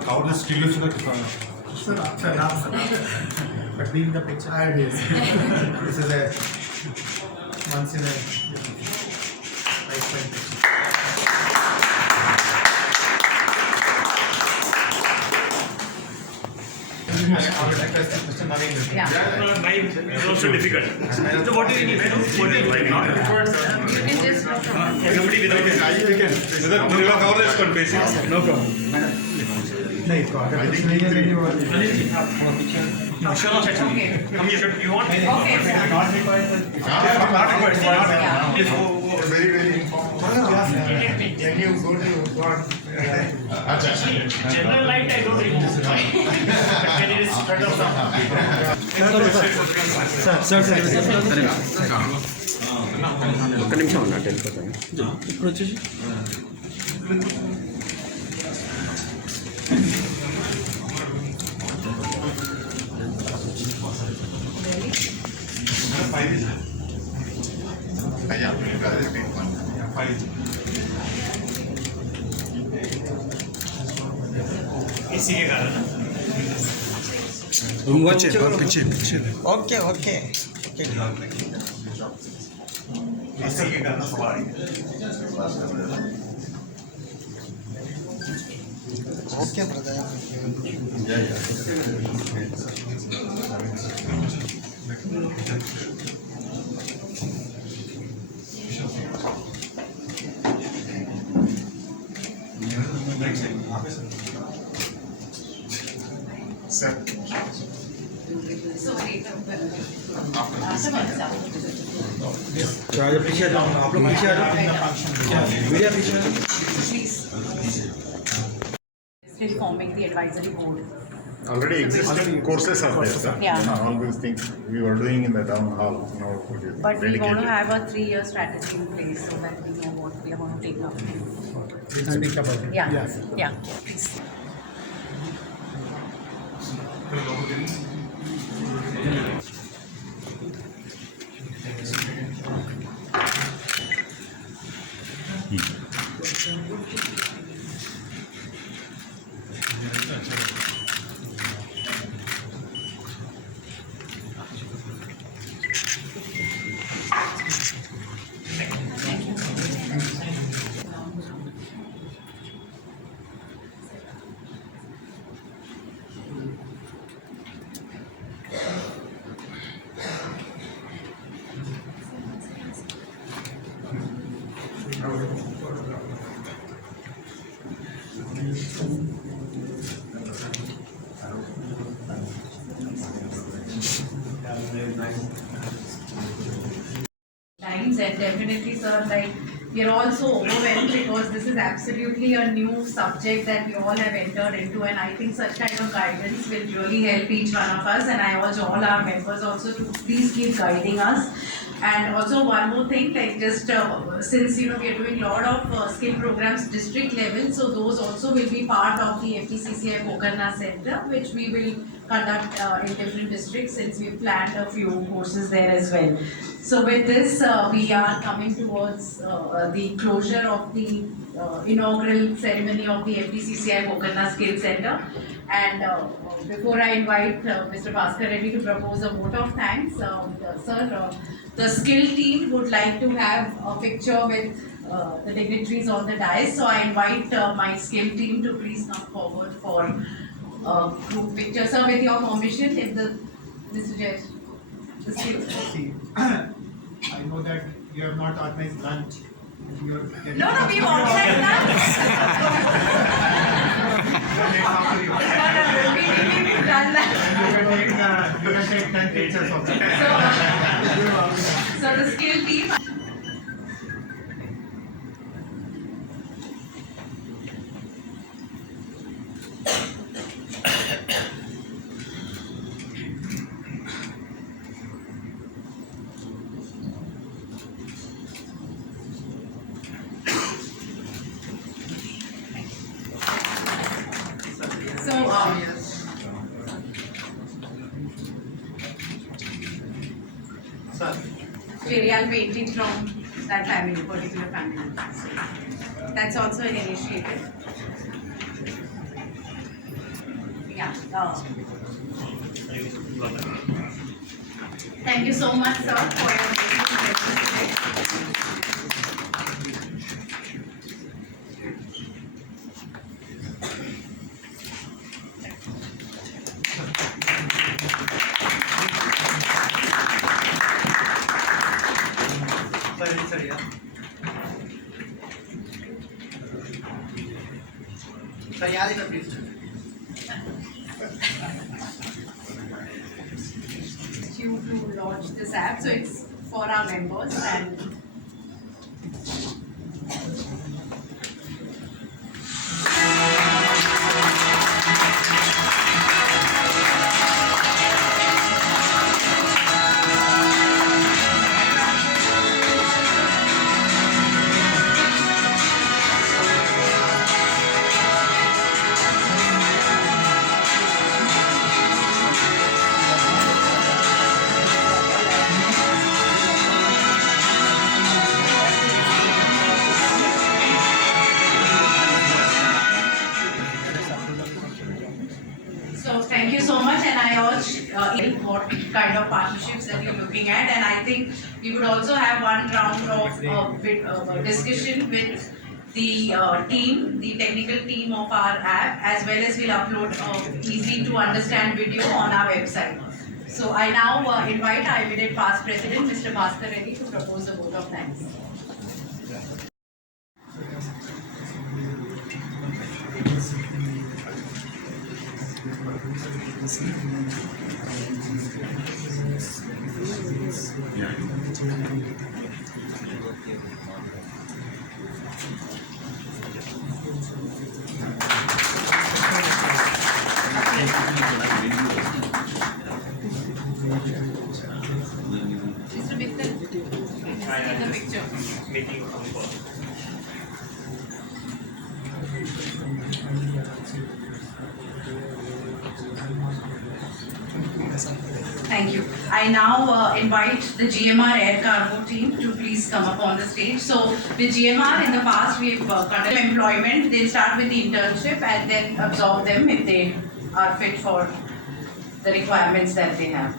Countless skills in the Sir, but being the picture, this is a once in a lifetime picture. I would request Mr. Naveen. Yeah. Mine is also difficult. So what do you need to do? What do you need? Not reports. You can just Somebody without a cover this one basic. no problem. No, Okay. Come here. You want? Okay. not required. Not required. Very, very informal. When you go to God, General light, I don't remove. When it is spread out ఒక్క నిమిషం అన్నట్టు వెళ్ళిపోతాను ఇప్పుడు వచ్చేసి इसी के कारण पीछे okay. इसी के कारण सवारी Okay, brother. Sir. So later. पीछे जाओ आप लोग पीछे आ जाओ मीडिया पीछे Please. Still forming the advisory board. Already existing courses are there, sir. Yeah. You know, all these things we were doing in the town hall. Now it is But we want to dedicated. have a 3-year strategy in place so that we know what we are going to take up. We'll speak about it. Yeah. Yeah. Please. Times and definitely, sir, like we are all so overwhelmed because this is absolutely a new subject that we all have entered into, and I think such kind of guidance will really help each one of us. And I urge all our members also to please keep guiding us. And also one more thing, like just since we are doing a lot of skill programs district level, so those also will be part of the FTCCI Pokarna Center, which we will conduct in different districts since we planned a few courses there as well. So with this, we are coming towards the closure of the inaugural ceremony of the FTCCI Pokarna Skill Center. And before I invite Mr. Bhaskar Reddy to propose a vote of thanks, sir, the skill team would like to have a picture with the dignitaries on the dais. So I invite my skill team to please come forward for group picture. Sir, with your permission, if the Mr. Jayesh, the skill. See, I know that you have not organized lunch. No, we organized lunch. We done that. You can take 10 pictures of that. So the skill team. So, material painting from that family, particular family. that's also an initiative. Yeah. Thank you so much, sir, for your presentation today. Sorry, yeah. Sir, yeah, please. You to launch this app, so it's for our members and so thank you so much, and I urge what kind of partnerships that you're looking at, and I think we would also have one round of discussion with the team, the technical team of our app, as well as we'll upload easy to understand video on our website. So I now invite our immediate past president, Mr. Bhaskar Reddy, to propose the vote of thanks. Mr. Mittal, take the picture. Making a phone call. Thank you. I now invite the GMR Air Cargo team to please come up on the stage. So with GMR in the past we've conducted employment. They'll start with the internship and then absorb them if they are fit for the requirements that they have.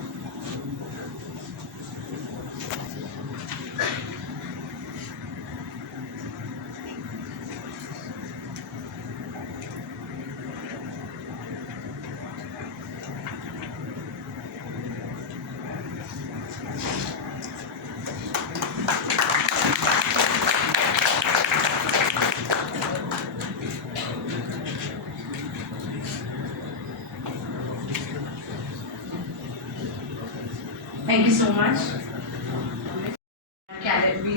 Thank you so much.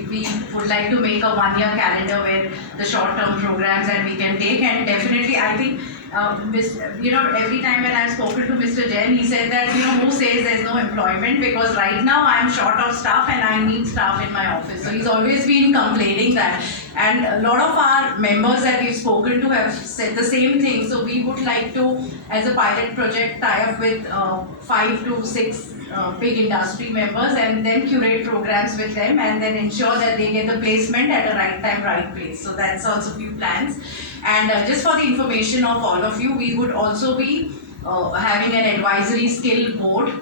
We would like to make a one-year calendar where the short-term programs that we can take, and definitely I think every time when I've spoken to Mr. Jain, he said that who says there's no employment, because right now I'm short of staff and I need staff in my office. So he's always been complaining that, and a lot of our members that we've spoken to have said the same thing. So we would like to, as a pilot project, tie up with 5 to 6 big industry members and then curate programs with them and then ensure that they get the placement at the right time, right place. So that's also few plans. And just for the information of all of you, we would also be having an advisory skill board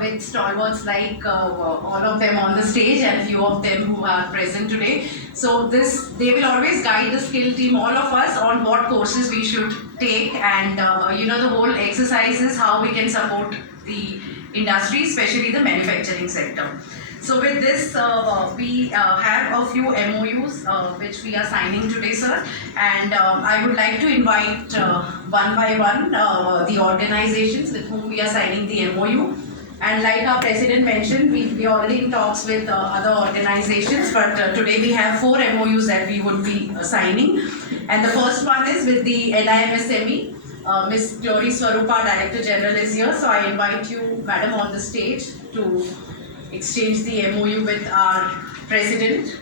with stalwarts like all of them on the stage and few of them who are present today. So they will always guide the skill team, all of us, on what courses we should take, and the whole exercise is how we can support the industry, especially the manufacturing sector. So with this, we have a few MOUs which we are signing today, sir. And I would like to invite one by one the organizations with whom we are signing the MOU. And like our president mentioned, we are already in talks with other organizations, but today we have 4 MOUs that we would be signing. And the first one is with the NIMSME. Ms. Glory Swarupa, Director General, is here, so I invite you, Madam, on the stage to exchange the MOU with our President.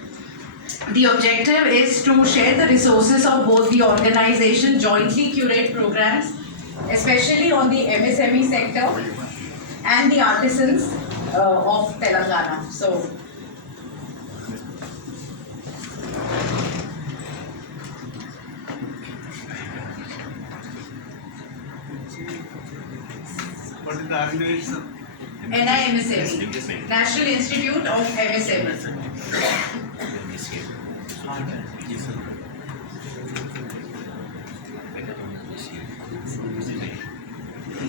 The objective is to share the resources of both the organization, jointly curate programs, especially on the MSME sector and the artisans of Telangana. So, What is the organization? NIMSME, National Institute of MSME.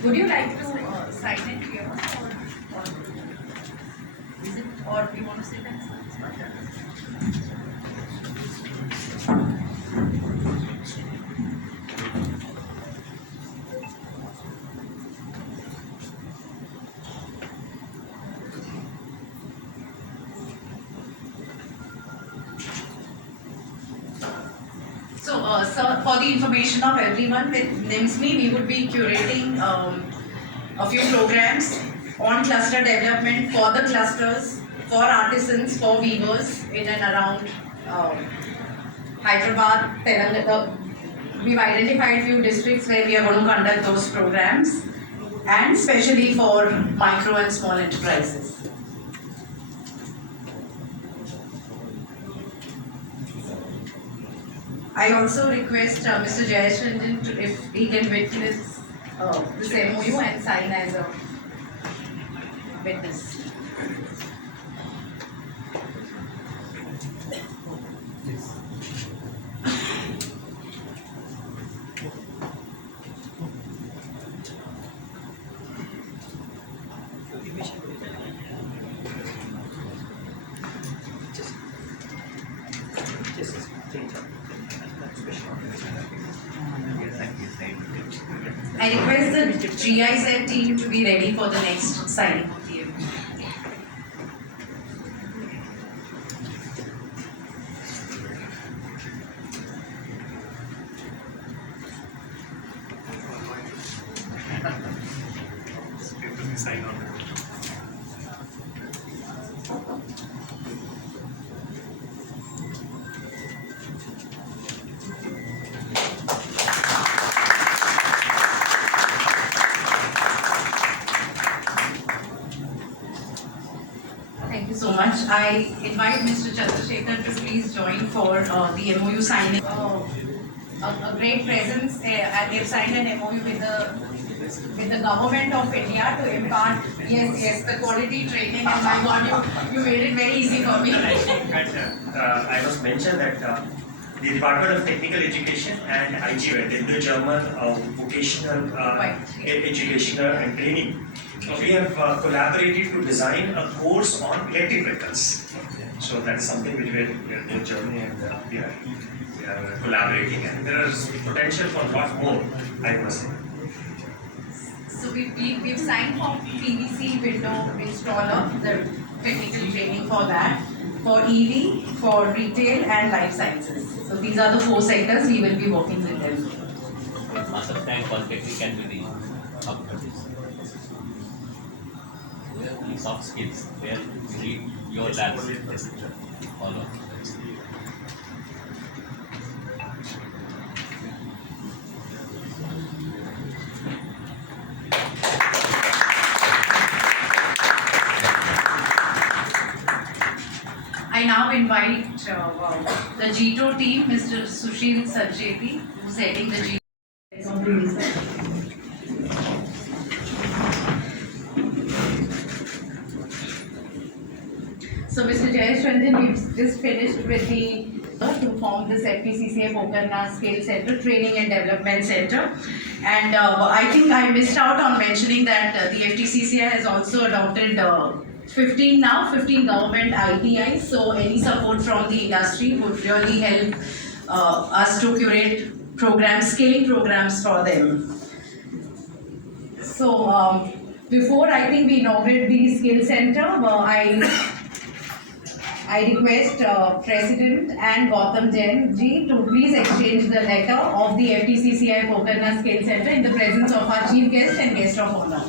Would you like to sign it here, or do you want to sit and sign? So, sir, for the information of everyone, with NIMSME, we would be curating a few programs on cluster development for the clusters, for artisans, for weavers in and around Hyderabad, Telangana. We've identified few districts where we are going to conduct those programs, and especially for micro and small enterprises. I also request Mr. Jayesh Ranjan to, if he can witness this MOU and sign as a witness. I request the GIZ team to be ready for the next signing of the MOU. Sign on. Thank you so much. I invite Mr. Chandrasekhar to please join for the MOU signing. A great presence, and they've signed an MOU with the government of India to impart, yes, the quality training, and my God, you made it very easy for me. I must mention that the Department of Technical Education and IGVET, Indo-German Vocational Educational and Training, we have collaborated to design a course on electric vehicles. So that is something which we are in Germany, and we are collaborating, and there is potential for a lot more, I must say. So we've signed for PVC window installer, the technical training for that, for EV, for retail and life sciences. So these are the 4 sectors we will be working with them. Most of the time, conflict can be the outcomes. The soft skills where you need your labs follow. I now invite the G2 team, Mr. Sushil Sarjeti, who's heading the G2. So, Mr. Jayesh Ranjan, we've just finished with to form this FTCCI Pokarna Skill Center, Training and Development Center. And I think I missed out on mentioning that the FTCCI has also adopted 15 government ITIs, so any support from the industry would really help us to curate programs, skilling programs for them. So before I think we inaugurate the skill center, I request President and Gautam Jain ji to please exchange the letter of the FTCCI Pokarna Skill Center in the presence of our chief guest and guest of honor.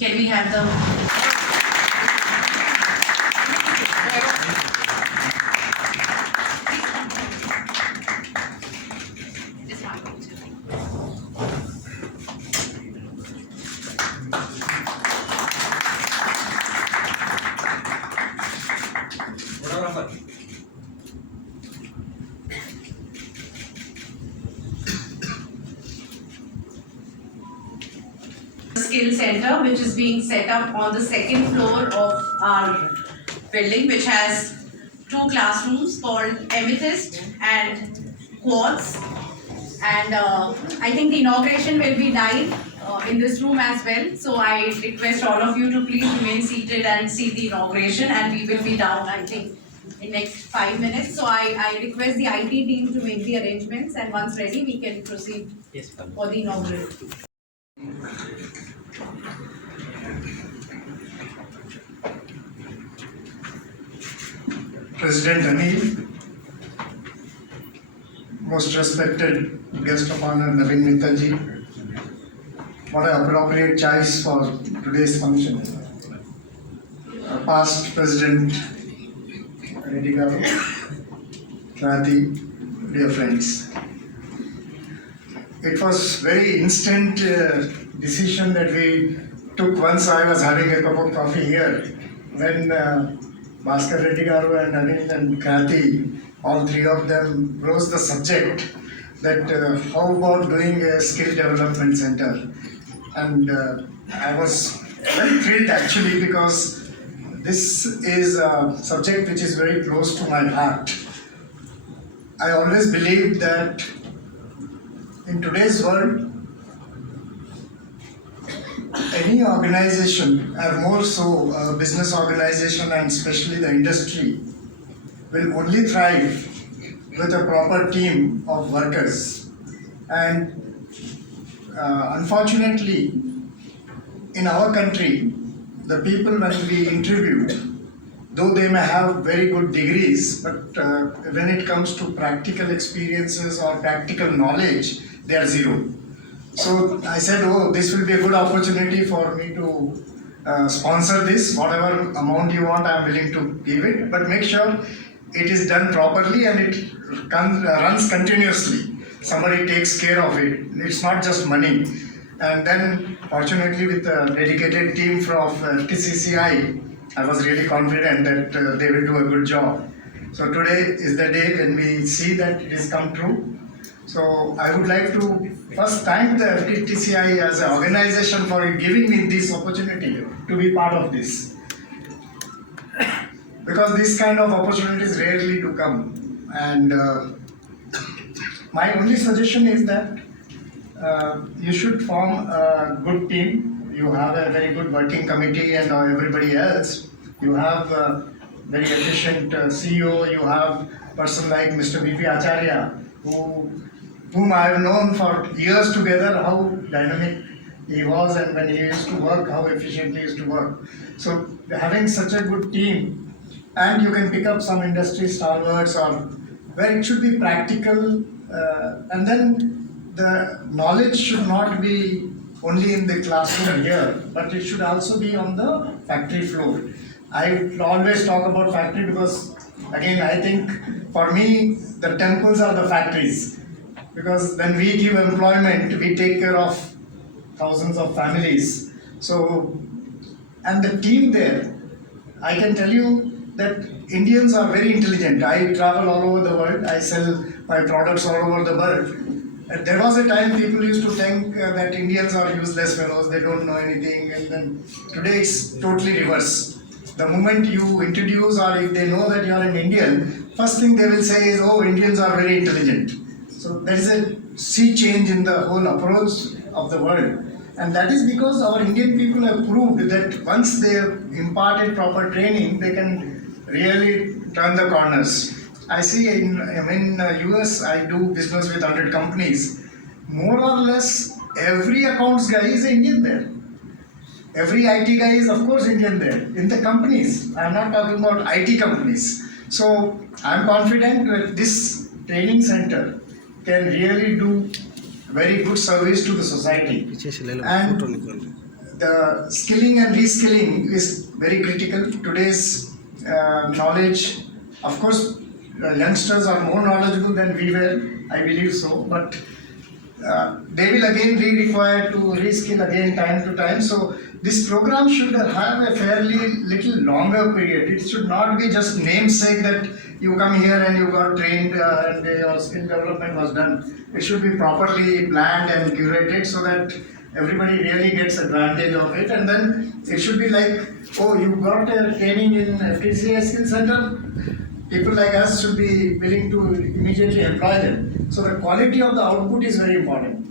Can we have the skill center which is being set up on the second floor of our building, which has 2 classrooms called Amethyst and Quartz. And I think the inauguration will be live in this room as well. So I request all of you to please remain seated and see the inauguration, and we will be down, I think, in next 5 minutes. So I request the IT team to make the arrangements, and once ready, we can proceed for the inauguration. President Anil, most respected guest of honor Naveen Mittaji, what an appropriate choice for today's function. Past President Reddy Garu, Krati, dear friends. It was very instant decision that we took once I was having a cup of coffee here, when Bhaskar Reddy Garu and Anil and Krati, all 3 of them rose the subject that how about doing a skill development center. And I was very thrilled actually, because this is a subject which is very close to my heart. I always believed that in today's world, any organization, and more so a business organization and especially the industry, will only thrive with a proper team of workers. And unfortunately, in our country, the people when we interview, though they may have very good degrees, but when it comes to practical experiences or practical knowledge, they are zero. So I said, oh, this will be a good opportunity for me to sponsor this. Whatever amount you want, I am willing to give it, but make sure it is done properly and it runs continuously. Somebody takes care of it. It's not just money. And then, fortunately, with a dedicated team from FTCCI, I was really confident that they will do a good job. So today is the day when we see that it has come true. So I would like to first thank the FTCCI as an organization for giving me this opportunity to be part of this. Because this kind of opportunities rarely do come. And my only suggestion is that you should form a good team. You have a very good working committee and everybody else. You have a very efficient CEO. You have a person like Mr. B.P. Acharya, whom I have known for years together, how dynamic he was, and when he used to work, how efficiently he used to work. So having such a good team, and you can pick up some industry stalwarts, or where it should be practical, and then the knowledge should not be only in the classroom here, but it should also be on the factory floor. I always talk about factory because, again, I think for me, the temples are the factories. Because when we give employment, we take care of thousands of families. So, and the team there, I can tell you that Indians are very intelligent. I travel all over the world. I sell my products all over the world. And there was a time people used to think that Indians are useless fellows, they don't know anything. And then today it's totally reverse. The moment you introduce, or if they know that you are an Indian, first thing they will say is, oh, Indians are very intelligent. So there is a sea change in the whole approach of the world. And that is because our Indian people have proved that once they have imparted proper training, they can really turn the corners. I see in US, I do business with 100 companies. More or less, every accounts guy is Indian there. Every IT guy is, of course, Indian there. In the companies, I'm not talking about IT companies. So I'm confident that this training center can really do very good service to the society. And the skilling and reskilling is very critical. Today's knowledge, of course, youngsters are more knowledgeable than we were, I believe so, but they will again be required to reskill again time to time. So this program should have a fairly little longer period. It should not be just namesake that you come here and you got trained and your skill development was done. It should be properly planned and curated so that everybody really gets advantage of it, and then it should be like, oh, you got a training in FTCCI Skill Center, people like us should be willing to immediately employ them. So the quality of the output is very important.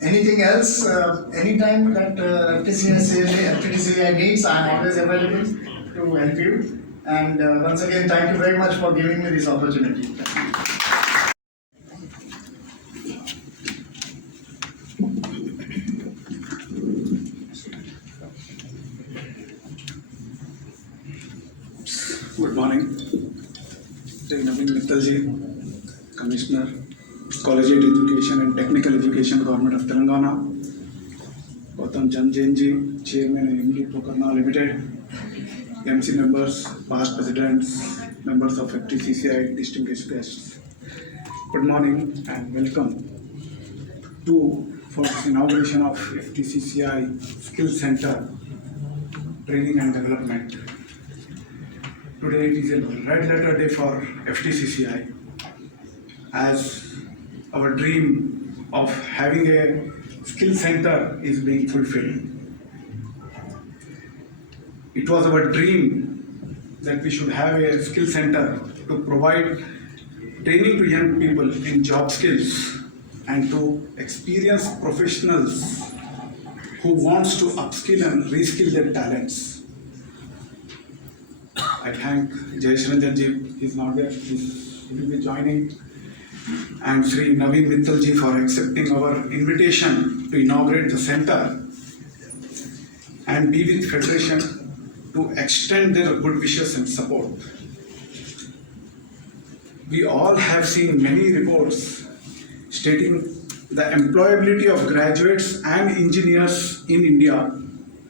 Anything else, anytime that FTCCI needs, I am always available to help you. And once again, thank you very much for giving me this opportunity. Good morning. Naveen Mittalji, Commissioner, Collegiate Education and Technical Education, Government of Telangana. Gautam Jain, Chairman and MD Pokarna Limited. MC members, past presidents, members of FTCCI, distinguished guests. Good morning and welcome for this inauguration of FTCCI Skill Center Training and Development. Today it is a red letter day for FTCCI, as our dream of having a skill center is being fulfilled. It was our dream that we should have a skill center to provide training to young people in job skills and to experienced professionals who wants to upskill and reskill their talents. I thank Jayesh Ranjan, he is not there, he will be joining, and Sri Naveen Mittalji for accepting our invitation to inaugurate the center and be with Federation to extend their good wishes and support. We all have seen many reports stating the employability of graduates and engineers in India,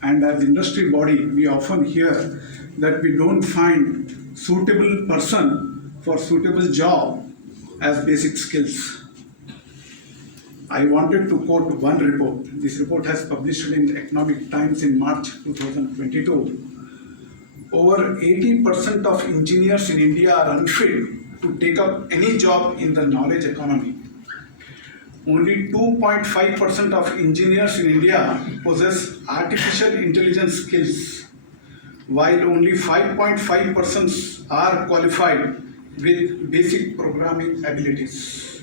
and as industry body, we often hear that we don't find suitable person for suitable job as basic skills. I wanted to quote one report. This report has published in Economic Times in March 2022. Over 80% of engineers in India are unfit to take up any job in the knowledge economy. Only 2.5% of engineers in India possess artificial intelligence skills, while only 5.5% are qualified with basic programming abilities.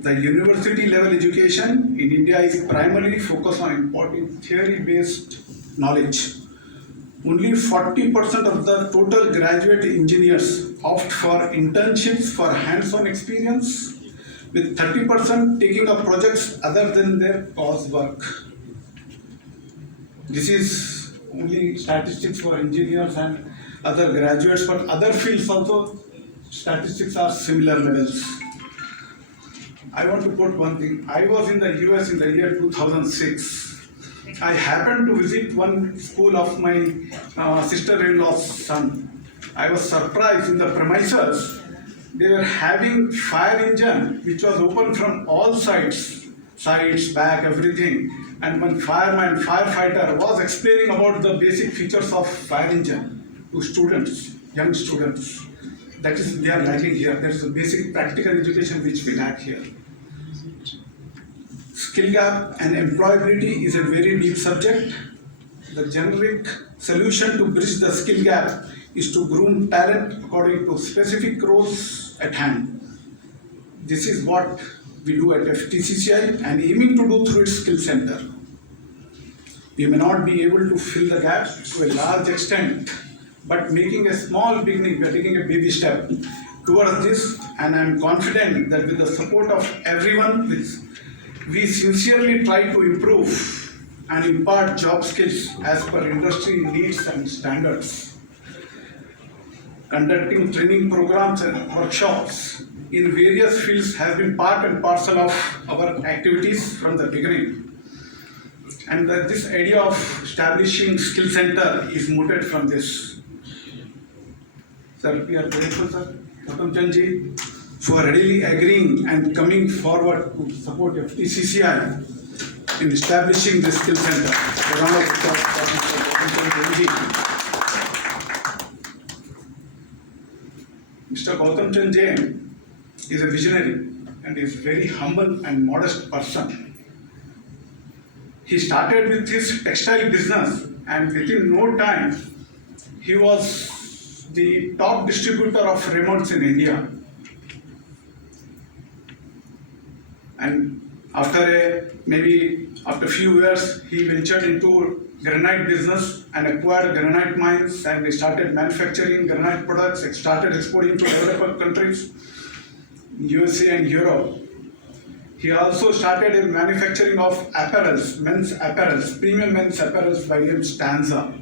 The university level education in India is primarily focused on imparting theory-based knowledge. Only 40% of the total graduate engineers opt for internships for hands-on experience, with 30% taking up projects other than their coursework. This is only statistics for engineers and other graduates, but other fields also statistics are similar levels. I want to quote one thing. I was in the US in the year 2006. I happened to visit one school of my sister-in-law's son. I was surprised in the premises. They were having fire engine which was open from all sides, back, everything. And one firefighter was explaining about the basic features of fire engine to students, young students. That is, they are lacking here. There is a basic practical education which we lack here. Skill gap and employability is a very deep subject. The generic solution to bridge the skill gap is to groom talent according to specific roles at hand. This is what we do at FTCCI and aiming to do through its skill center. We may not be able to fill the gap to a large extent, but making a small beginning, we are taking a baby step towards this, and I am confident that with the support of everyone, we sincerely try to improve and impart job skills as per industry needs and standards. Conducting training programs and workshops in various fields has been part and parcel of our activities from the beginning. And this idea of establishing skill center is mooted from this. Sir, we are grateful, sir, Gautam Chanji, for readily agreeing and coming forward to support FTCCI in establishing this skill center. A round of applause for Mr. Gautam Chanji. Mr. Gautam Chanji is a visionary and is very humble and modest person. He started with his textile business, and within no time, he was the top distributor of remotes in India. And after a few years, he ventured into granite business and acquired granite mines, and he started manufacturing granite products, and started exporting to developed countries, USA and Europe. He also started in manufacturing of apparels, men's apparels, premium men's apparels by name Stanza.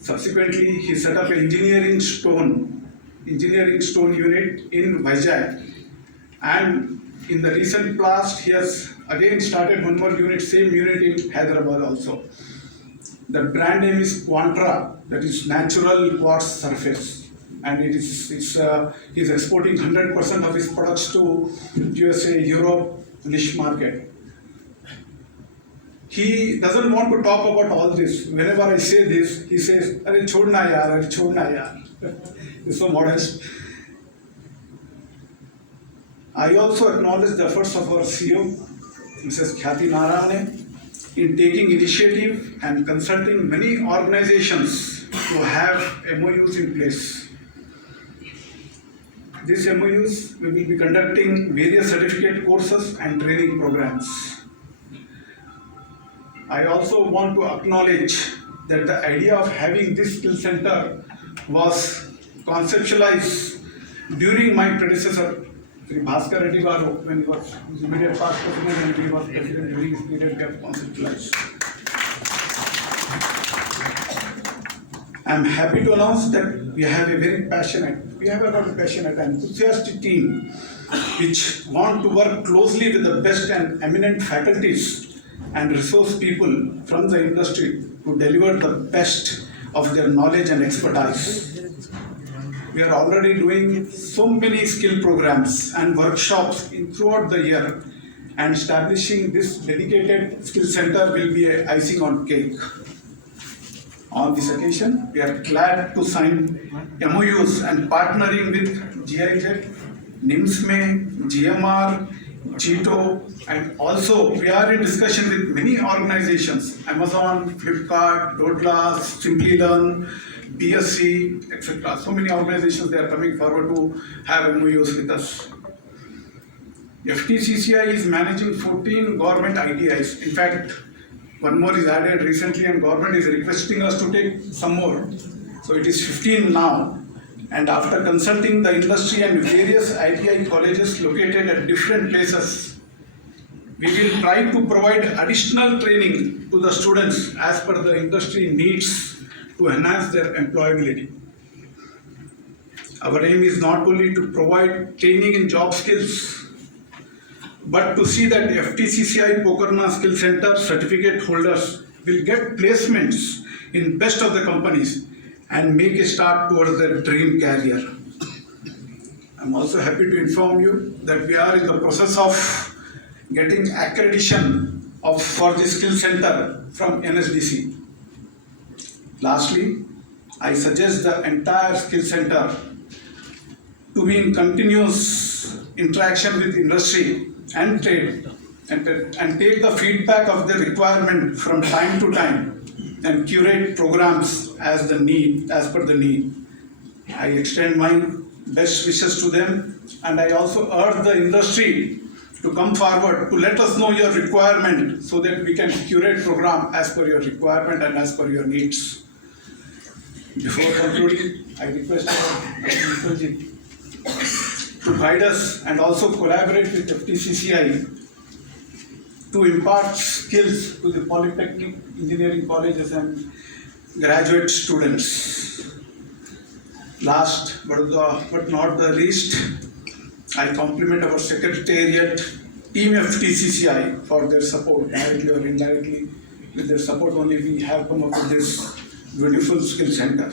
Subsequently, he set up an engineering stone unit in Vizag. And in the recent past, he has again started one more unit, same unit in Hyderabad also. The brand name is Quantra, that is natural quartz surface. And he's exporting 100% of his products to USA, Europe, niche market. He doesn't want to talk about all this. Whenever I say this, he says, "Arey chodna yaar, arey chodna yaar." He's so modest. I also acknowledge the efforts of our CEO, Mrs. Khyati Narayane, in taking initiative and consulting many organizations to have MOUs in place. These MOUs, we will be conducting various certificate courses and training programs. I also want to acknowledge that the idea of having this skill center was conceptualized during my predecessor, Sri Bhaskar Reddy Garu, when he was his immediate past president and he was president during his period, we have conceptualized. I am happy to announce that we have a very passionate and enthusiastic team which want to work closely with the best and eminent faculties and resource people from the industry to deliver the best of their knowledge and expertise. We are already doing so many skill programs and workshops throughout the year, and establishing this dedicated skill center will be an icing on cake. On this occasion, we are glad to sign MOUs and partnering with GIZ, NIMSME, GMR, Cheeto, and also we are in discussion with many organizations, Amazon, Flipkart, Dodla, Simply Learn, BSC, etc. So many organizations, they are coming forward to have MOUs with us. FTCCI is managing 14 government ITIs. In fact, one more is added recently, and government is requesting us to take some more. So it is 15 now. And after consulting the industry and various ITI colleges located at different places, we will try to provide additional training to the students as per the industry needs to enhance their employability. Our aim is not only to provide training in job skills, but to see that FTCCI Pokarna Skill Center certificate holders will get placements in best of the companies and make a start towards their dream career. I'm also happy to inform you that we are in the process of getting accreditation for the skill center from NSDC. Lastly, I suggest the entire skill center to be in continuous interaction with industry and trade, and take the feedback of the requirement from time to time and curate programs as per the need. I extend my best wishes to them, and I also urge the industry to come forward to let us know your requirement so that we can curate program as per your requirement and as per your needs. Before concluding, I request our to guide us and also collaborate with FTCCI to impart skills to the polytechnic engineering colleges and graduate students. Last but not the least, I compliment our secretariat, team FTCCI, for their support, directly or indirectly. With their support only we have come up with this beautiful skill center.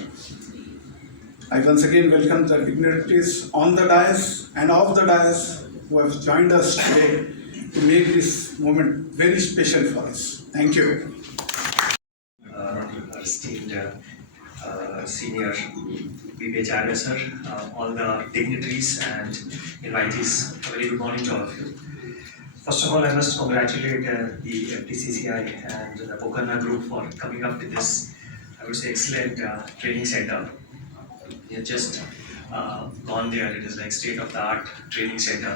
I once again welcome the dignitaries on the dais and off the dais who have joined us today to make this moment very special for us. Thank you. Our esteemed senior VP Acharya sir, all the dignitaries and invitees, a very good morning to all of you. First of all, I must congratulate the FTCCI and the Pokarna group for coming up with this, I would say, excellent training center. We have just gone there. It is like state-of-the-art training center,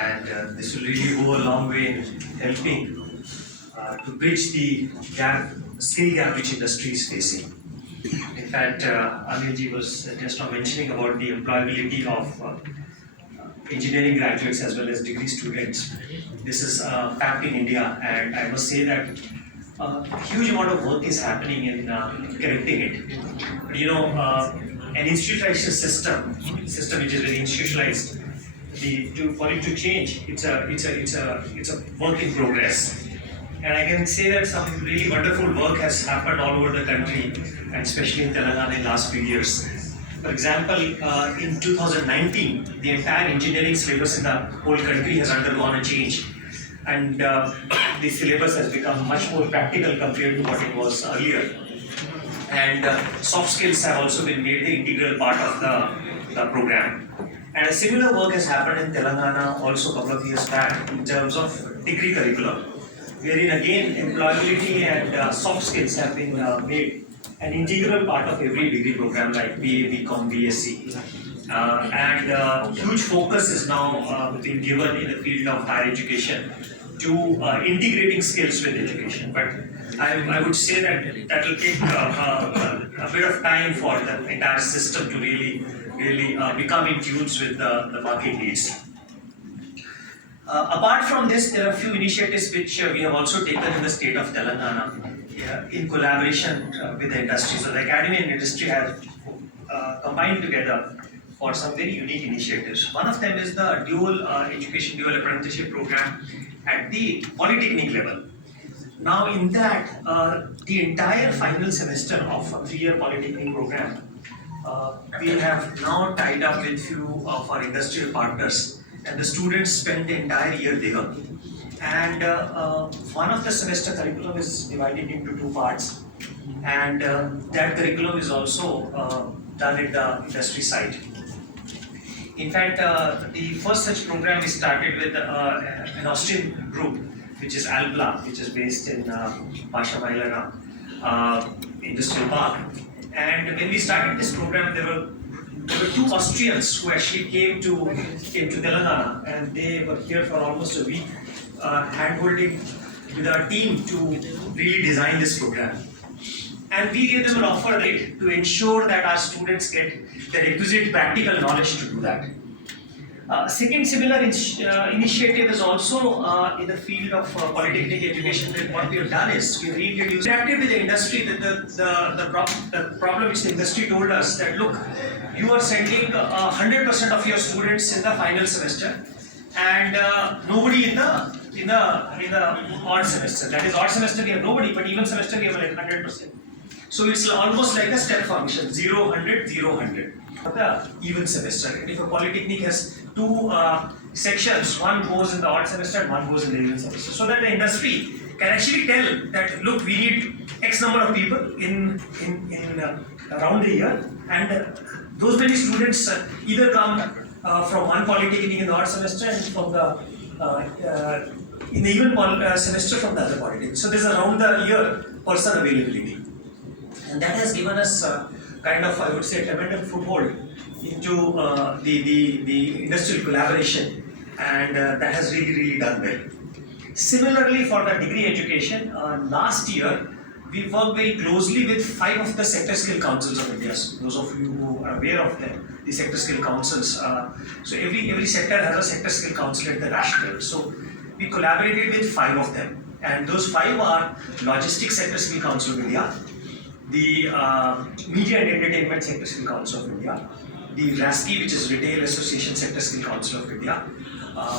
and this will really go a long way in helping to bridge the gap, skill gap which industry is facing. In fact, Anilji was just now mentioning about the employability of engineering graduates as well as degree students. This is a fact in India, and I must say that a huge amount of work is happening in correcting it. But you know, an institutionalized system which is very institutionalized, for it to change, it's a work in progress. And I can say that some really wonderful work has happened all over the country, and especially in Telangana in the last few years. For example, in 2019, the entire engineering syllabus in the whole country has undergone a change. And the syllabus has become much more practical compared to what it was earlier. And soft skills have also been made the integral part of the program. And a similar work has happened in Telangana also a couple of years back in terms of degree curriculum, wherein again employability and soft skills have been made an integral part of every degree program like BA, BCom, BSc. And huge focus is now being given in the field of higher education to integrating skills with education. But I would say that will take a bit of time for the entire system to really become in tune with the market needs. Apart from this, there are a few initiatives which we have also taken in the state of Telangana in collaboration with the industry. So the academy and industry have combined together for some very unique initiatives. One of them is the dual education, dual apprenticeship program at the polytechnic level. Now in that, the entire final semester of a 3-year polytechnic program, we have now tied up with few of our industrial partners, and the students spend the entire year there. And one of the semester curriculum is divided into 2 parts, and that curriculum is also done at the industry side. In fact, the first such program is started with an Austrian group, which is Alpla, which is based in Pasha Mailana Industrial Park. And when we started this program, there were 2 Austrians who actually came to Telangana, and they were here for almost a week, hand-holding with our team to really design this program. And we gave them an offer rate to ensure that our students get the requisite practical knowledge to do that. Second similar initiative is also in the field of polytechnic education. That what we have done is we have reintroduced interacted with the industry. The problem which the industry told us that look, you are sending 100% of your students in the final semester, and nobody in the odd semester. That is, odd semester we have nobody, but even semester we have like 100%. So it's almost like a step function: 0, 100, 0, 100. The even semester. And if a polytechnic has 2 sections, one goes in the odd semester and one goes in the even semester, so that the industry can actually tell that look, we need X number of people in around the year, and those many students either come from one polytechnic in the odd semester and from the in the even semester from the other polytechnic. So there's a round the year person availability, and that has given us kind of, I would say, tremendous foothold into the industrial collaboration, and that has really done well. Similarly, for the degree education, last year we worked very closely with 5 of the sector skill councils of India. So those of you who are aware of them, the sector skill councils. So every sector has a sector skill council at the national level. So we collaborated with 5 of them, and those 5 are Logistics Sector Skill Council of India, the Media and Entertainment Sector Skill Council of India, the RASCI, which is Retail Association Sector Skill Council of India,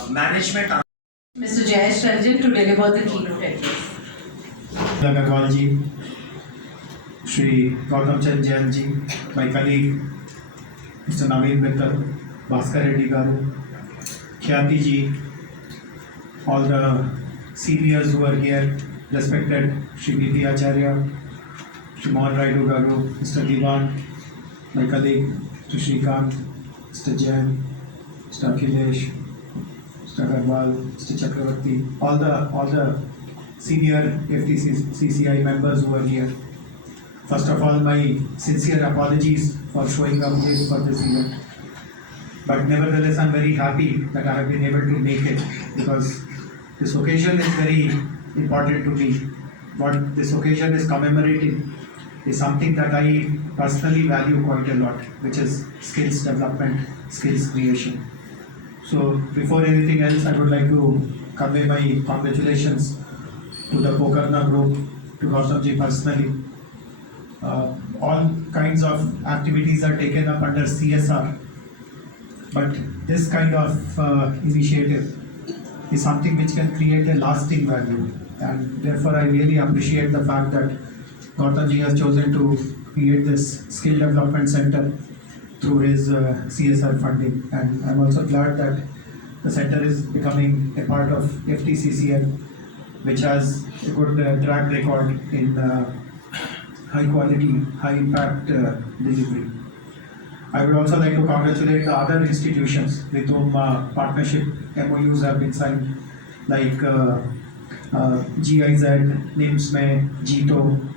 Management. Mr. Jayesh Ranjan to deliver the keynote address. Agarwal ji, Shri Gautam Jain ji, my colleague, Mr. Naveen Mittal, Bhaskar Reddy Garu, Khyati ji, all the seniors who are here, respected Shri Biti Acharya, Shri Mohan Raidu Garu, Mr. Diwan, my colleague, Mr. Shrikant, Mr. Jain, Mr. Akhilesh, Mr. Agarwal, Mr. Chakravarti, all the senior FTCCI members who are here. First of all, my sincere apologies for showing up late for this event. But nevertheless, I'm very happy that I have been able to make it because this occasion is very important to me. What this occasion is commemorating is something that I personally value quite a lot, which is skills development, skills creation. So before anything else, I would like to convey my congratulations to the Pokarna group, to Gautam personally. All kinds of activities are taken up under CSR, but this kind of initiative is something which can create a lasting value, and therefore I really appreciate the fact that Gautam has chosen to create this skill development center through his CSR funding, and I'm also glad that the center is becoming a part of FTCCI, which has a good track record in high quality, high impact delivery. I would also like to congratulate the other institutions with whom partnership MOUs have been signed, like GIZ, NIMSME, GITO,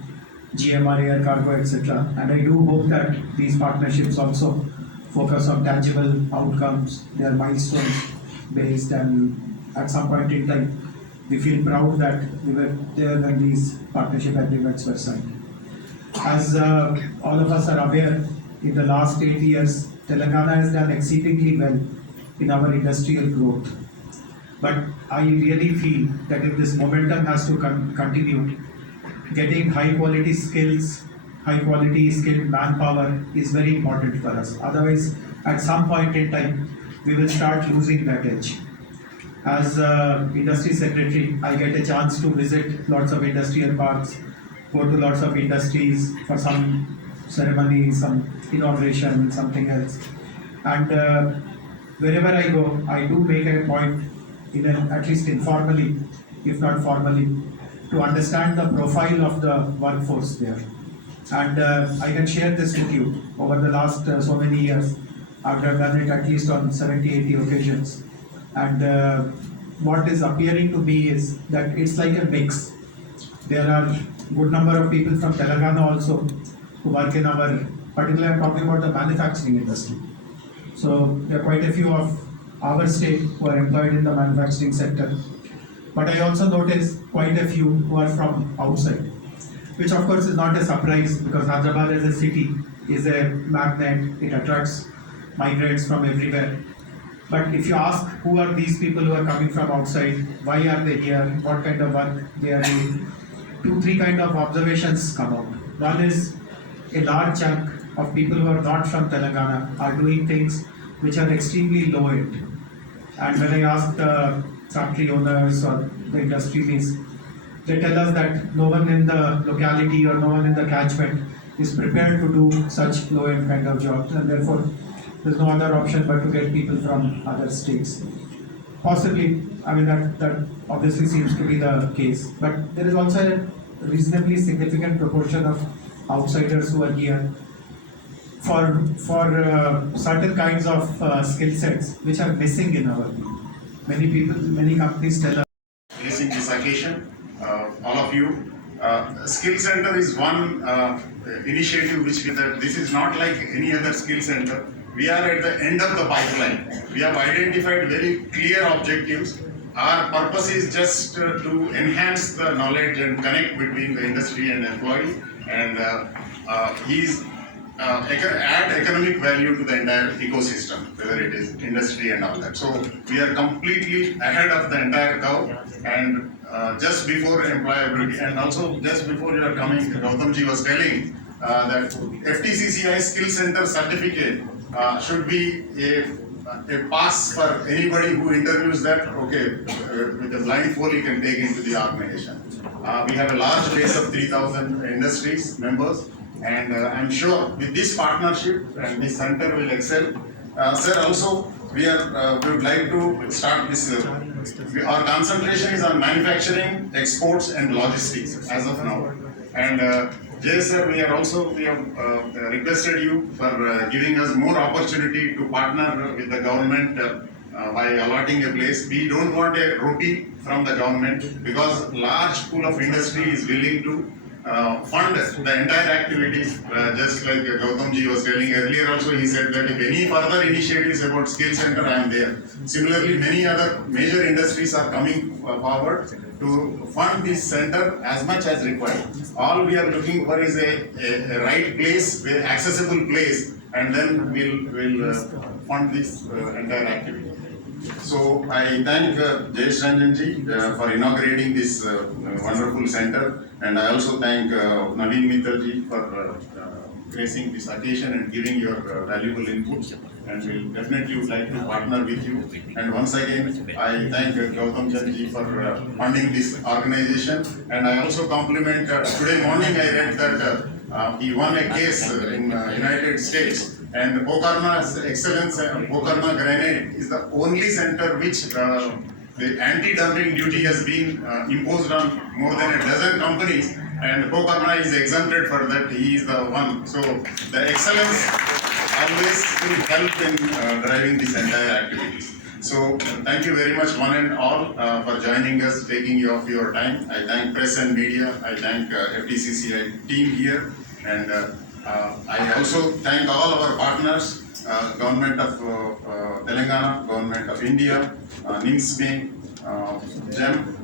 GMR Air Cargo, etc. And I do hope that these partnerships also focus on tangible outcomes, they are milestones based, and at some point in time, we feel proud that we were there when these partnership agreements were signed. As all of us are aware, in the last 8 years, Telangana has done exceedingly well in our industrial growth. But I really feel that if this momentum has to continue, getting high quality skills, high quality skilled manpower is very important for us. Otherwise, at some point in time, we will start losing that edge. As industry secretary, I get a chance to visit lots of industrial parks, go to lots of industries for some ceremony, some inauguration, something else. And wherever I go, I do make a point, at least informally, if not formally, to understand the profile of the workforce there. And I can share this with you. Over the last so many years, I've done it at least on 70, 80 occasions. And what is appearing to me is that it's like a mix. There are good number of people from Telangana also who work in our, particularly I'm talking about the manufacturing industry. So there are quite a few of our state who are employed in the manufacturing sector. But I also notice quite a few who are from outside, which of course is not a surprise because Hyderabad as a city is a magnet, it attracts migrants from everywhere. But if you ask who are these people who are coming from outside, why are they here, what kind of work they are doing, 2-3 kind of observations come out. One is a large chunk of people who are not from Telangana are doing things which are extremely low end. And when I ask the factory owners or the industry means, they tell us that no one in the locality or no one in the catchment is prepared to do such low end kind of jobs, and therefore there's no other option but to get people from other states. Possibly, I mean that obviously seems to be the case, but there is also a reasonably significant proportion of outsiders who are here for certain kinds of skill sets which are missing in our field. Many people, many companies tell us. Facing this occasion, all of you, Skill Center is one initiative which that this is not like any other skill center. We are at the end of the pipeline. We have identified very clear objectives. Our purpose is just to enhance the knowledge and connect between the industry and employee, and add economic value to the entire ecosystem, whether it is industry and all that. So we are completely ahead of the entire curve, and just before employability, and also just before you are coming, Gautam was telling that FTCCI Skill Center certificate should be a pass for anybody who interviews that, okay, with a blindfold you can take into the organization. We have a large base of 3,000 industries members, and I'm sure with this partnership and this center will excel. Sir, also we would like to start this. Our concentration is on manufacturing, exports, and logistics as of now. And Jay sir, we have requested you for giving us more opportunity to partner with the government by allotting a place. We don't want a rupee from the government because large pool of industry is willing to fund the entire activities, just like Gautam ji was telling earlier also, he said that if any further initiatives about skill center, I am there. Similarly, many other major industries are coming forward to fund this center as much as required. All we are looking for is a right place, a accessible place, and then we'll fund this entire activity. So I thank Jayesh Ranjan ji for inaugurating this wonderful center, and I also thank Naveen Mittal ji for gracing this occasion and giving your valuable input. And we'll definitely would like to partner with you. And once again, I thank Gautam ji for funding this organization. And I also compliment, today morning I read that he won a case in United States. And Pokarna's excellence, Pokarna Granite is the only center which the anti-dumping duty has been imposed on more than a dozen companies, and Pokarna is exempted for that. He is the one. So the excellence always will help in driving this entire activities. So thank you very much one and all for joining us, taking off your time. I thank press and media. I thank FTCCI team here, and I also thank all our partners, Government of Telangana, Government of India, NIMSME, GEM,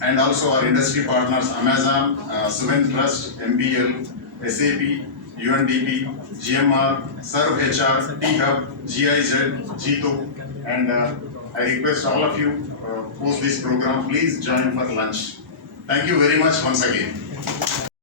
and also our industry partners Amazon, Suven Trust, MBL, SAP, UNDP, GMR, Serve HR, T-Hub, GIZ, GITO, and I request all of you post this program, please join for lunch. Thank you very much once again.